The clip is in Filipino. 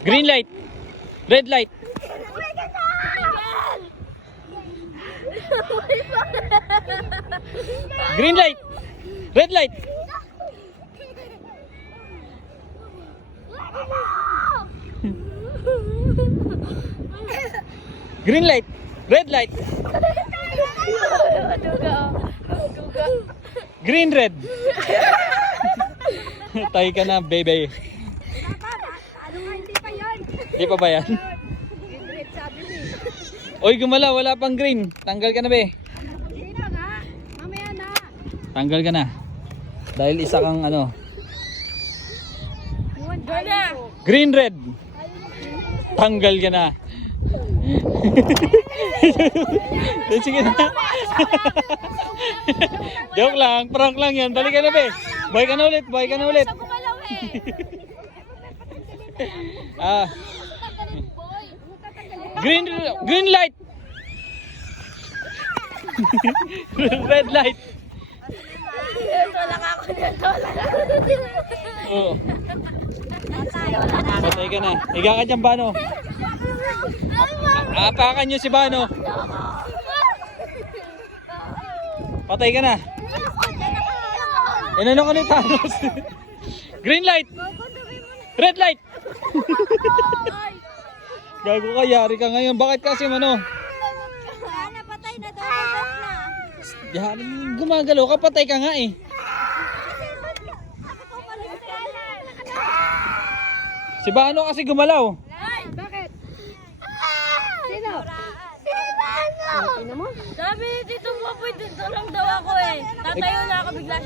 Green light. Red light. Green light. Red light. Green light. Red light. Green red. Tayo ka na, baby. Hindi pa ba yan? Oy, gumala, wala pang green. Tanggal ka na, be. Tanggal ka na. Dahil isa kang ano. Green red. Tanggal ka na. Sige na. Joke lang, prank lang yan. Dali ka na, be. Buhay ka na ulit, buhay ka na ulit. Green light. Red light. Oh. Patay ka na. Higa ka dyan, Bano. Apakan nyo si Bano. Patay ka na. Inano ka ni Thanos. Green light. Red light. Gago ka, yari ka ngayon. Bakit kasi mano? Napatay na daw. Yari, gumagalaw ka, patay ka nga eh. Si Bano kasi gumalaw. Bakit? Sino? Sino mo? Sabi dito mo pwede lang daw ako eh. Tatayo na ako bigla.